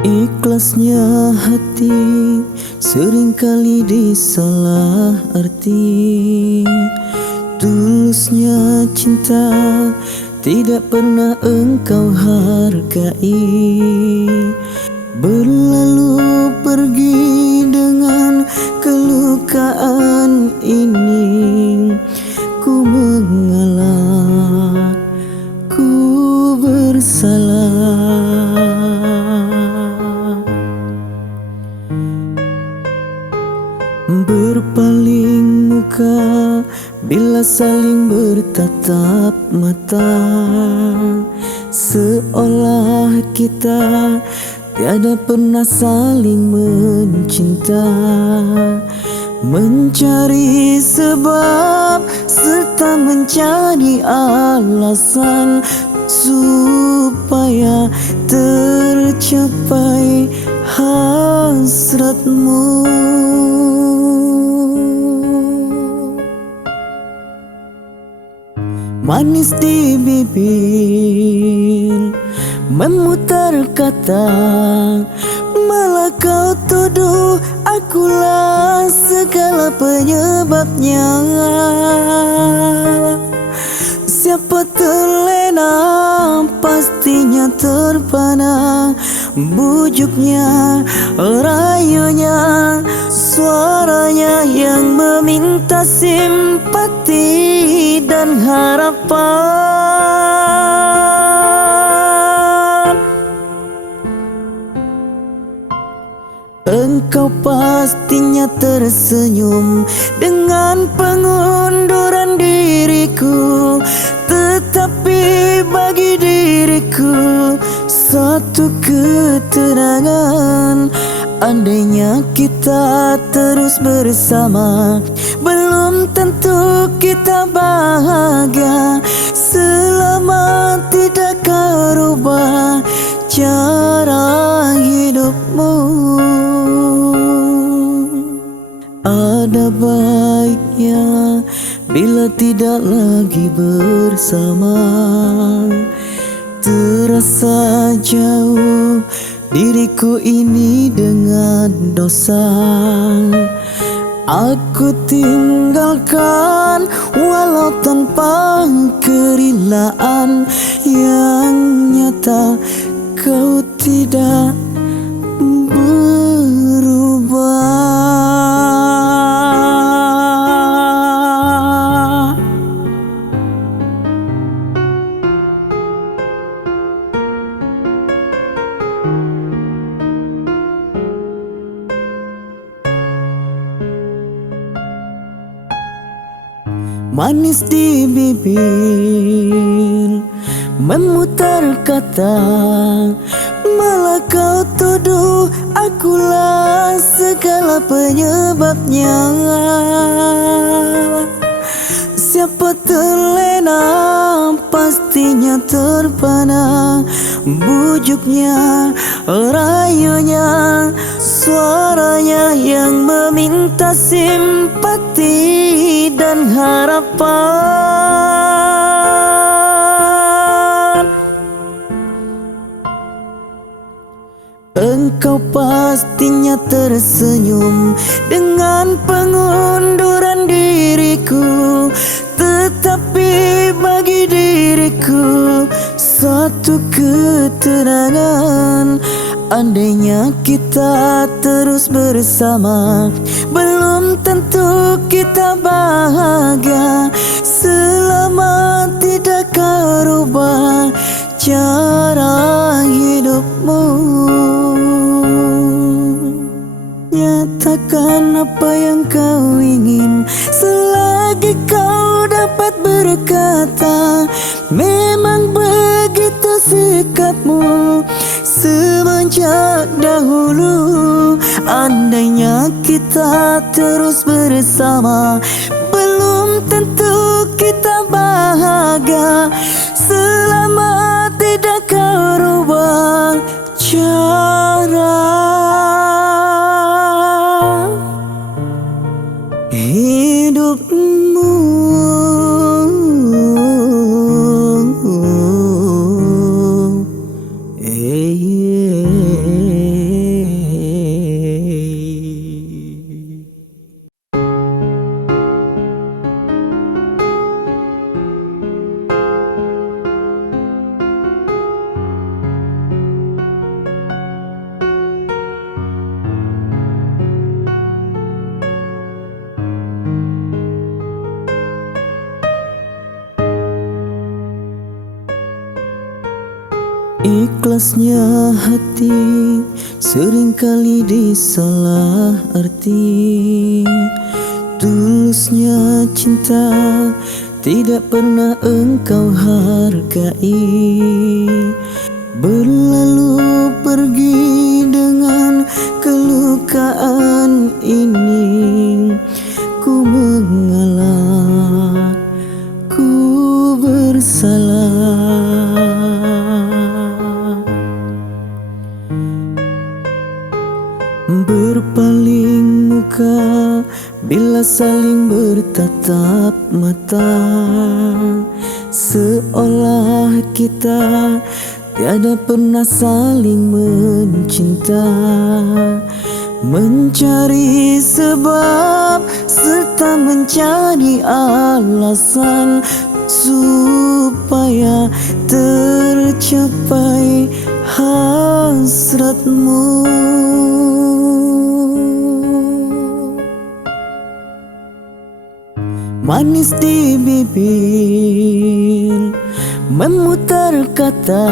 Ikhlasnya hati seringkali disalah arti. Tulusnya cinta tidak pernah engkau hargai. Berlalu pergi dengan kelukaan ini. Ku mengalah, ku bersalah. Berpaling muka bila saling bertatap mata, seolah kita tiada pernah saling mencinta. Mencari sebab serta mencari alasan supaya tercapai hasratmu. Manis di bibir memutar kata, malah kau tuduh akulah segala penyebabnya. Siapa terlena pastinya terpana, bujuknya, rayunya, suaranya yang meminta simpati dan harapan. Engkau pastinya tersenyum dengan pengunduran diriku, tetapi bagi diriku satu keterangan, andainya kita terus bersama, belum tentu kita bahagia selama tidak kau rubah cara hidupmu. Ada baiknya bila tidak lagi bersama. Terasa jauh diriku ini dengan dosa. Aku tinggalkan walau tanpa kerelaan, yang nyata kau tidak berubah. Manis di bibir memutar kata, malah kau tuduh akulah segala penyebabnya. Siapa terlena pastinya terpana, bujuknya, rayunya, suaranya yang meminta simpati dan harapan. Engkau pastinya tersenyum dengan pengunduran diriku, tetapi bagi diriku satu keterangan, andainya kita terus bersama, belum tentu kita bahagia selama tidak kau rubah cara hidupmu. Nyatakan apa yang kau ingin selagi kau dapat berkata. Memang begitu sikapmu semenjak dahulu. Andainya kita terus bersama, belum tentu kita bahagia selama tidak kau rubah cara hidupmu. Yeah. Ikhlasnya hati seringkali disalah arti. Tulusnya cinta tidak pernah engkau hargai. Berlalu pergi dengan kelukaan ini. Ku mengalah, ku bersalah. Berpaling muka bila saling bertatap mata, seolah kita tiada pernah saling mencinta. Mencari sebab serta mencari alasan supaya tercapai hasratmu. Manis di bibir memutar kata,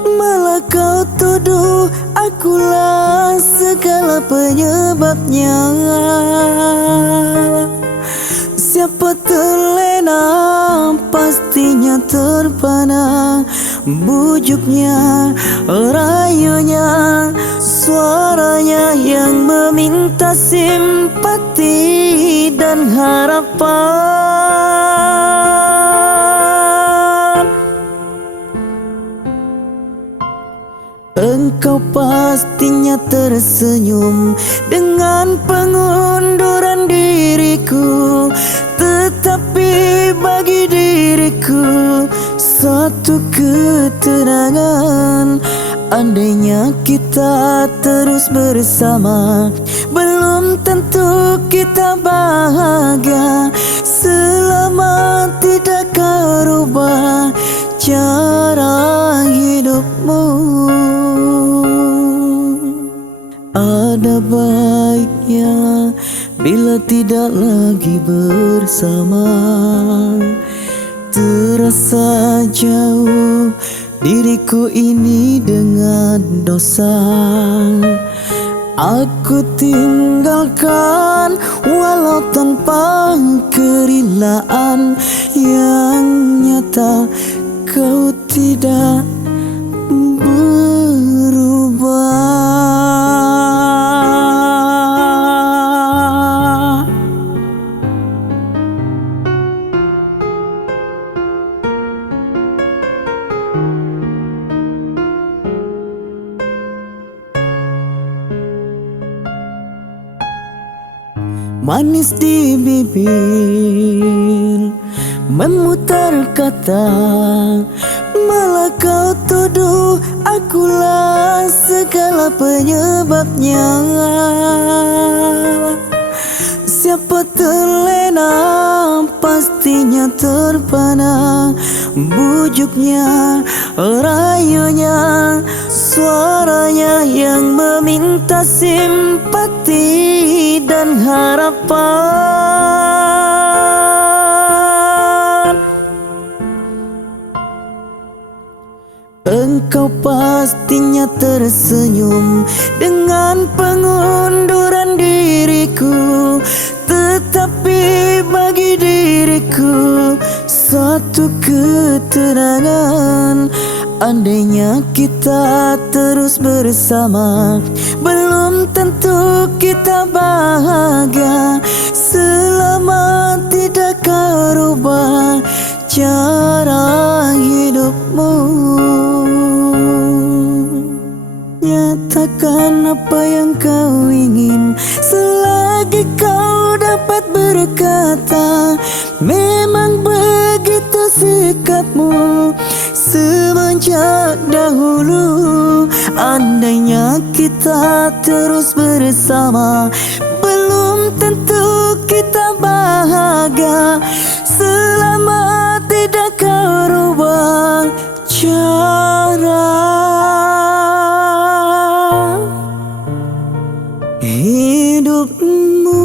malah kau tuduh akulah segala penyebabnya. Siapa terlena pastinya terpana. Bujuknya, rayunya, suaranya yang meminta simpati dan harapan. Engkau pastinya tersenyum dengan pengunduran diriku, tetapi bagi diriku satu keterangan. Andainya kita terus bersama, belum tentu kita bahagia selama tidak kau rubah cara hidupmu. Ada baiknya bila tidak lagi bersama. Terasa jauh diriku ini dengan dosa. Aku tinggalkan walau tanpa kerelaan. Yang nyata kau tidak berubah. Manis di bibir memutar kata, malah kau tuduh akulah segala penyebabnya. Siapa terlena pastinya terpana. Bujuknya, rayunya, suaranya yang meminta simpati dan harapan. Engkau pastinya tersenyum dengan pengunduran diriku, tetapi bagi diriku satu keterangan. Andainya kita terus bersama, belum tentu kita bahagia selama tidak kau rubah cara hidupmu. Nyatakan apa yang kau ingin selagi kau dapat berkata. Memang begitu sikapmu semenjak dahulu. Andainya kita terus bersama, belum tentu kita bahagia selama tidak kau rubah cara hidupmu.